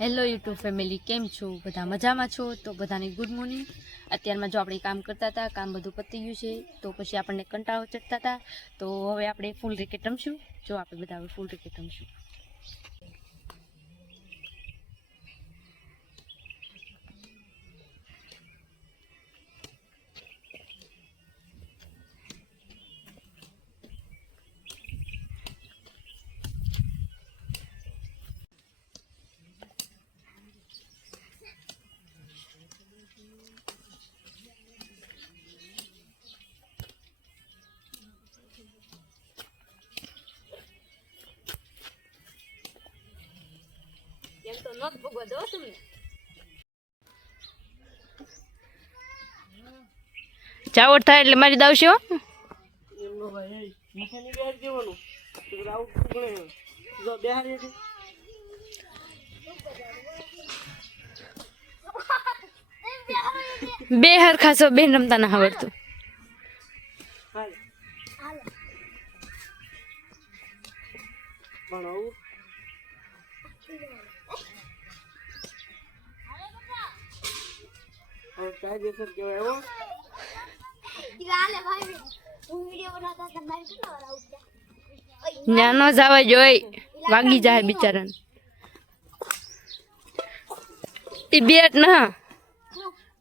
Hello YouTube family કેમ છો? બધા મજામાં છો? તો બધાને ગુડ મોર્નિંગ અત્યારમાં જો આપણે કામ કરતા હતા, કામ બધું પતી ગયું છે, તો પછી આપણને કંટાળો ચડતા હતા. તો હવે આપણે ફૂલ ક્રિકેટ રમશું. જો આપણે બધા હવે ફૂલ ક્રિકેટ રમશું. એમ તો નત ભોગવા દો તમને. ચાવડ થાય એટલે મારી દાવશે હો. એમનો ભાઈ નીચેની બેહાર દેવાનું. જો બેહારી બે હરખા છો બેન રમતા ના આવડતું. નાનો જવા જોઈ, વાગી જાય બિચારાને. એ બેટ ના.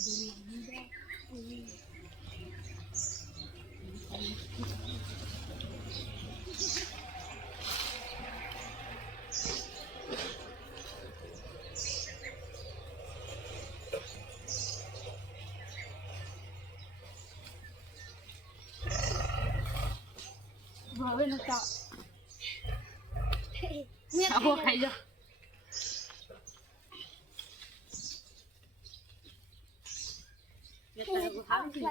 સરખો ભણાવે જો ખાને આવો ખાઈ જાઓ How did you?